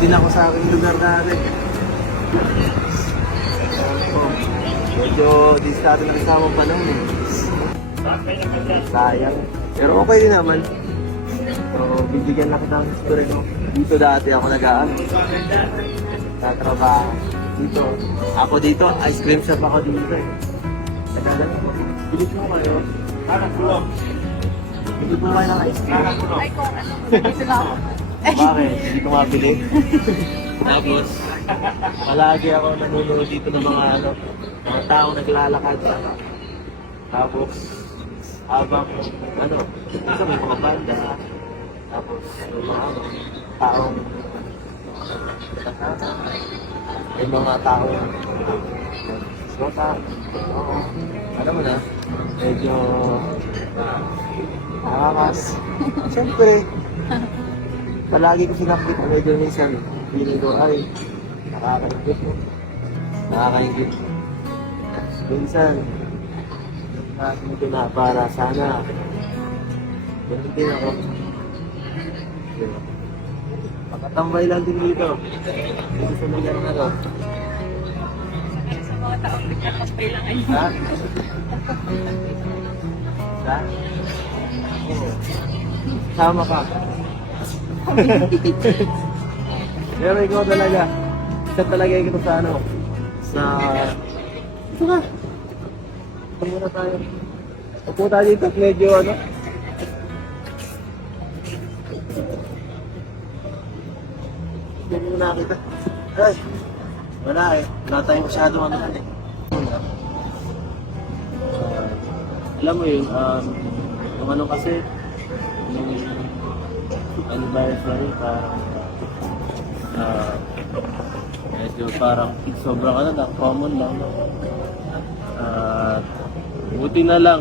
din ako sa aking lugar dati. Medyo distado na kasama pa panahon eh. Sayang. Pero okay din naman. So, bibigyan lang kita ng story ko. Dito dati ako nag-aano. Tatrabaho. Dito. Ako dito, ice cream shop ako dito eh. Nagkagalan ko. Bilit mo kayo. Bilit mo kayo ng ice cream. Ay, kung ano, dito lang ako. Bakit? Hindi ko mabili. Tapos, palagi ako nanonood dito ng mga mga taong naglalakad. Tapos, habang minsan may mga banda. Tapos, may mga taong may mga taong sota. Oo. Alam mo na, medyo nakakas. Siyempre, palagi ko sinakit na medyo minsan, feeling ko ay nakakaingit mo. Nakakaingit. Minsan, natin ko na para sana ganun din ako. Makatambay lang din dito. Dito sa lugar na to. Sa mga taong nagkakapay lang ay Ha? Ha? Oo. Sama ka. Pero ikaw talaga. Isa talaga ito sa sa... Ito ka. Ito muna tayo. Upo tayo dito at medyo Hindi mo nakita. Ay! Wala eh. Wala tayong masyadong eh. Alam mo yun, yung kasi, yung anniversary, medyo parang sobrang common lang. Buti na lang.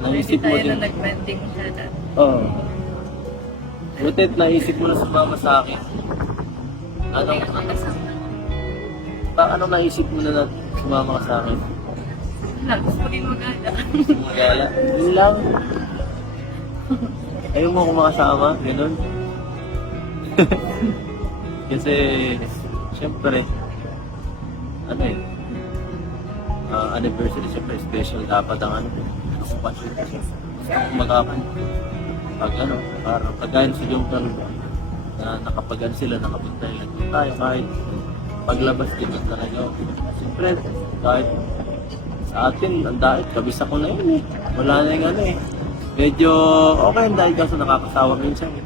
Naisip mo tayo din. na nag-bending siya na. Oo. Buti naisip mo na sumama sa akin. Anong naisip mo na sumama ka sa akin? Gusto ko din maganda. Magala. Yun lang. Ayaw mo akong makasama, ganun. Kasi, syempre, anniversary, syempre special dapat ang okupasyon. Magkakapon. Pag parang pagkain sa yung na nakapagan sila, nakapunta nila. Tayo kahit paglabas din ang talaga. Siyempre, kahit sa atin, ang dahil, kabisa ko na yun eh. Wala na yung Medyo okay ang dahil kaso nakakasawa minsan eh.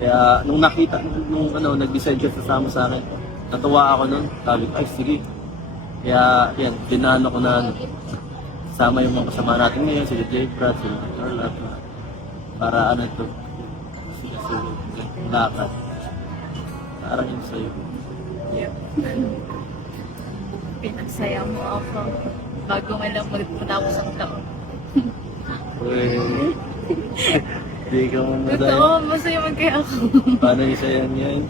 Kaya nung nakita, nung nag-decide ka sasama sa akin, natuwa ako nun. Sabi ko, ay sige. Kaya yan, dinaan ako na sama yung mga kasama natin ngayon, sila J. Pratt, sila Carla, para to, sila lakad. Parang yun sa'yo. Yep. Pinagsaya mo ako bago nga lang matapos ang taon. Uy, di ka mo na Totoo, masaya man kaya ako. Paano yung sayan yan?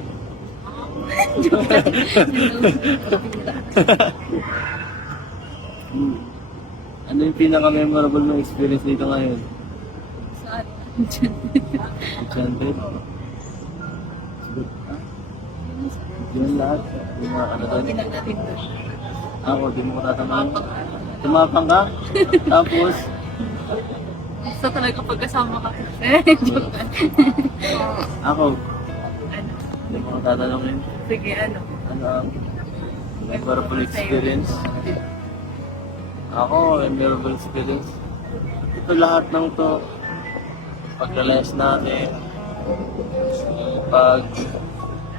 Ano yung pinaka-memorable na experience dito ngayon? Saan? Enchanted? Good. Yun lahat. Yung mga doon. Hindi lang natin doon. Ako, di mo ko tatamang. Tumapang ka? Tapos? Basta talaga pagkasama ka. Joke lang. Ako, Ano? di mo ko tatanungin. Sige, ano? Ano ang memorable experience? Ako, memorable experience. Ito lahat ng to. Paglalayas natin.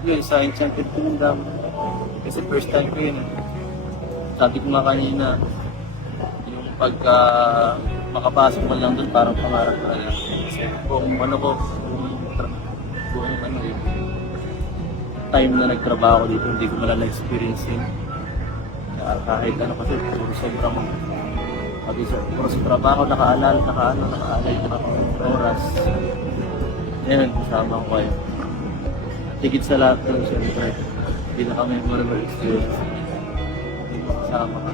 Yun, sa Enchanted Kingdom. Kasi first time ko yun. Sabi ko nga kanina, yung pagka makapasok mo lang doon, parang pangarap ko na. Kung yung time na nagtrabaho dito, hindi ko malala experience yun. Kahit kasi sobrang puro sa trabaho, nakaalay yung mga oras. Ngayon, kasama ko kayo. Tigit sa lahat doon, siyempre, pinaka-memorable experience. Hindi mo kasama ka.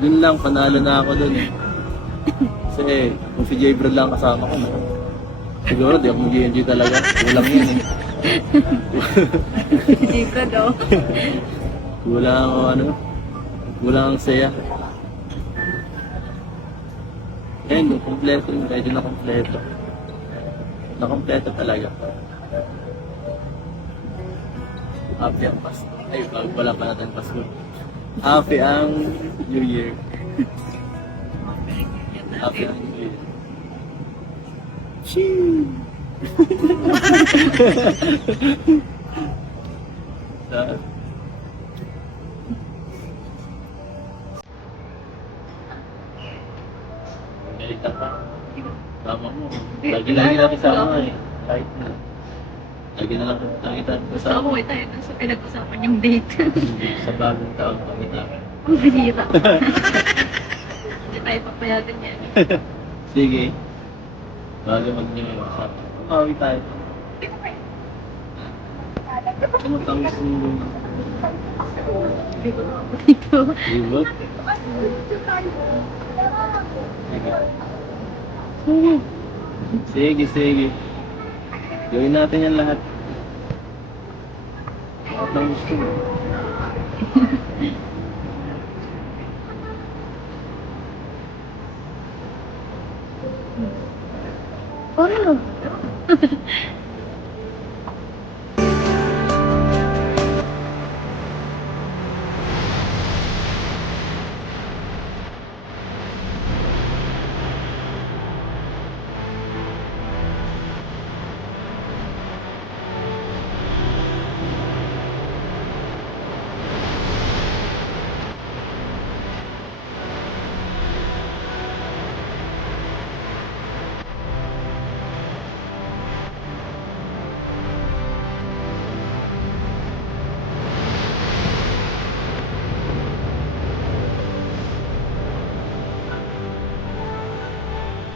Yun lang, panalo na ako doon. Kasi kung si J. Brad lang kasama ko, no? Siguro, di ako mag-enjoy talaga. Kulang yan eh. Libra daw. Kulang ako ano. Kulang ang saya. Ayun, kompleto. Medyo na kompleto. Na-kompleto talaga. Happy ang Pasko. Ay, bago pala pa natin Pasko. Happy ang New Year. Happy ang New Year. Shee! Sa... Galit ka pa. Tama mo. Lagi-lagi natin sama eh. Kahit na. Lagi tayo Gusto kasama. ko tayo dun sa pinag-usapan yung date. Sa bagong taon kami tayo. Ang bihira. Hindi tayo papayagan yan. Sige. Bago mag-new year. Umawi tayo. Umutang gusto mo. Hindi ko na ako dito. Libot? Sige, sige. Gawin natin yan lahat. Lahat ng gusto mo. Ano?